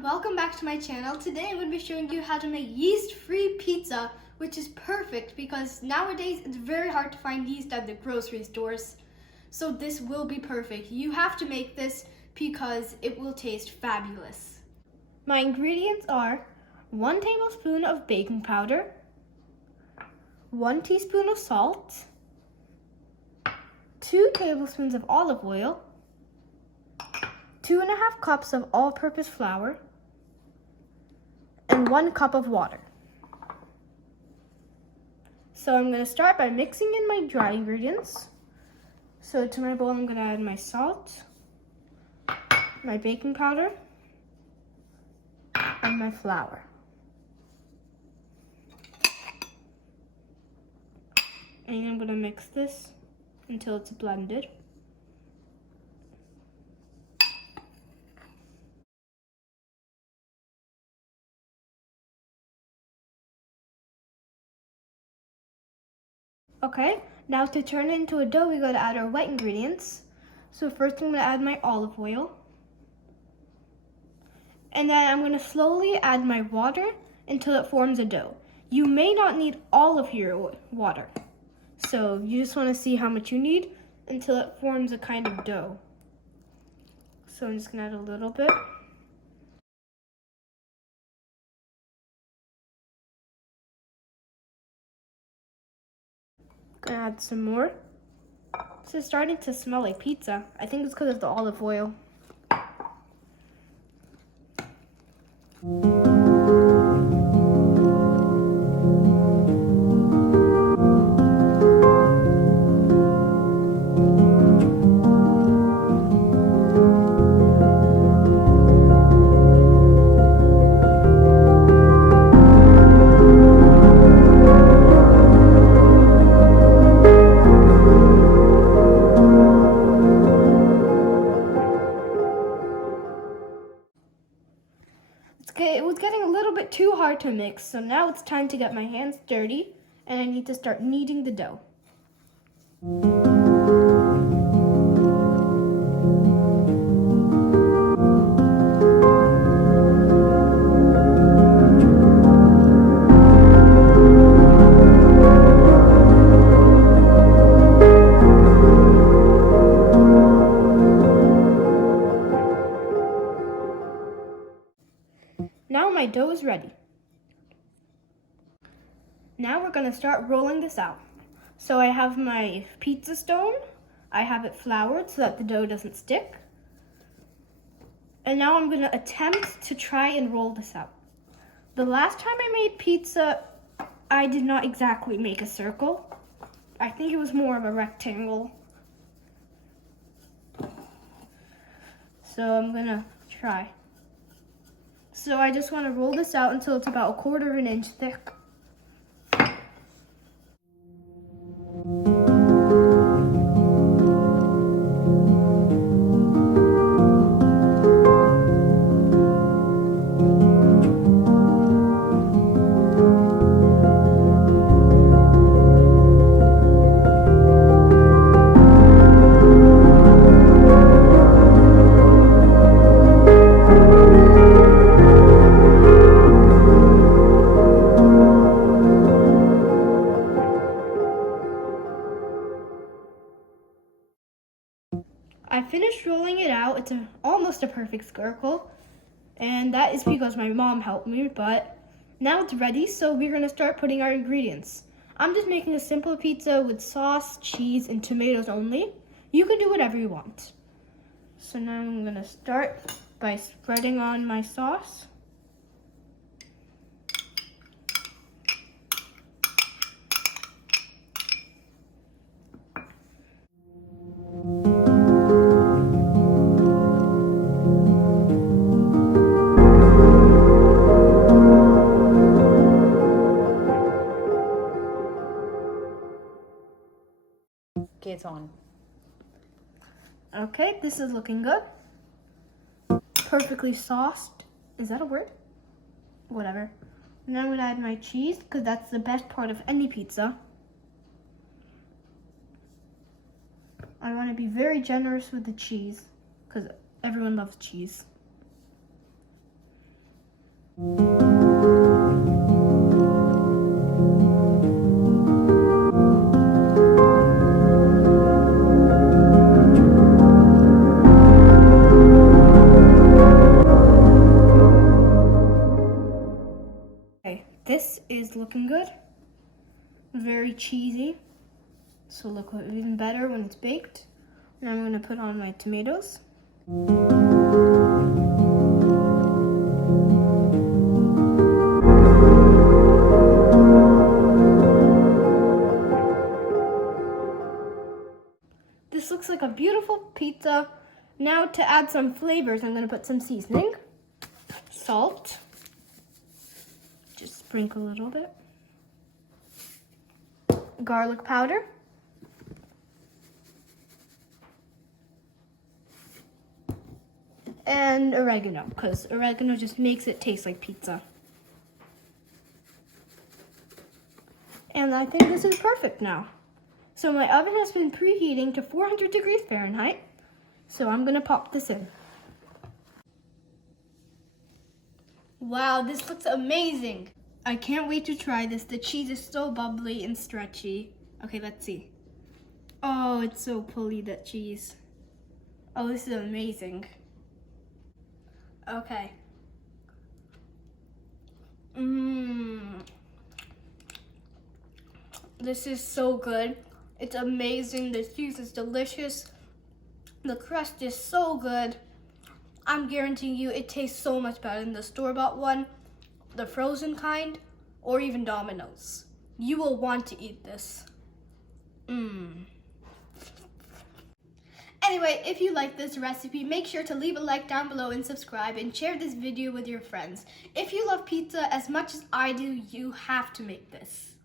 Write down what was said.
everyone, welcome back to my channel. Today I'm going to be showing you how to make yeast-free pizza, which is perfect because nowadays it's very hard to find yeast at the grocery stores. So this will be perfect. You have to make this because it will taste fabulous. My ingredients are 1 tablespoon of baking powder, 1 teaspoon of salt, 2 tablespoons of olive oil, 2.5 cups of all-purpose flour, and 1 cup of water. So I'm going to start by mixing in my dry ingredients. So to my bowl I'm going to add my salt, my baking powder, and my flour. And I'm going to mix this until it's blended. Okay, now to turn it into a dough, we gotta add our wet ingredients. So first I'm gonna add my olive oil. And then I'm gonna slowly add my water until it forms a dough. You may not need all of your water. So you just wanna see how much you need until it forms a kind of dough. So I'm just gonna add a little bit. Gonna add some more. So it's starting to smell like pizza. I think it's because of the olive oil. It was getting a little bit too hard to mix, so now it's time to get my hands dirty and I need to start kneading the dough. Now my dough is ready. Now we're gonna start rolling this out. So I have my pizza stone. I have it floured so that the dough doesn't stick. And now I'm gonna attempt to try and roll this out. The last time I made pizza, I did not exactly make a circle. I think it was more of a rectangle. So I'm gonna try. So I just want to roll this out until it's about 1/4 of an inch thick. I finished rolling it out. It's almost a perfect circle, and that is because my mom helped me, but now it's ready, so we're gonna start putting our ingredients. I'm just making a simple pizza with sauce, cheese, and tomatoes only. You can do whatever you want. So now I'm gonna start by spreading on my sauce. Okay, it's on. Okay, this is looking good. Perfectly sauced. Is that a word? Whatever. Now I'm gonna add my cheese because that's the best part of any pizza. I want to be very generous with the cheese because everyone loves cheese. is looking good. Very cheesy. So look even better when it's baked. Now I'm gonna put on my tomatoes. This looks like a beautiful pizza. Now to add some flavors, I'm gonna put some seasoning, salt, just sprinkle a little bit, garlic powder, and oregano, because oregano just makes it taste like pizza. And I think this is perfect now. So my oven has been preheating to 400 degrees Fahrenheit. So I'm gonna pop this in. Wow, this looks amazing. I can't wait to try this. The cheese is so bubbly and stretchy. Okay, let's see. Oh, it's so pulley, that cheese. Oh, this is amazing. Okay. This is so good. It's amazing. The cheese is delicious. The crust is so good. I'm guaranteeing you it tastes so much better than the store-bought one, the frozen kind, or even Domino's. You will want to eat this. Anyway, if you like this recipe, make sure to leave a like down below and subscribe and share this video with your friends. If you love pizza as much as I do, you have to make this.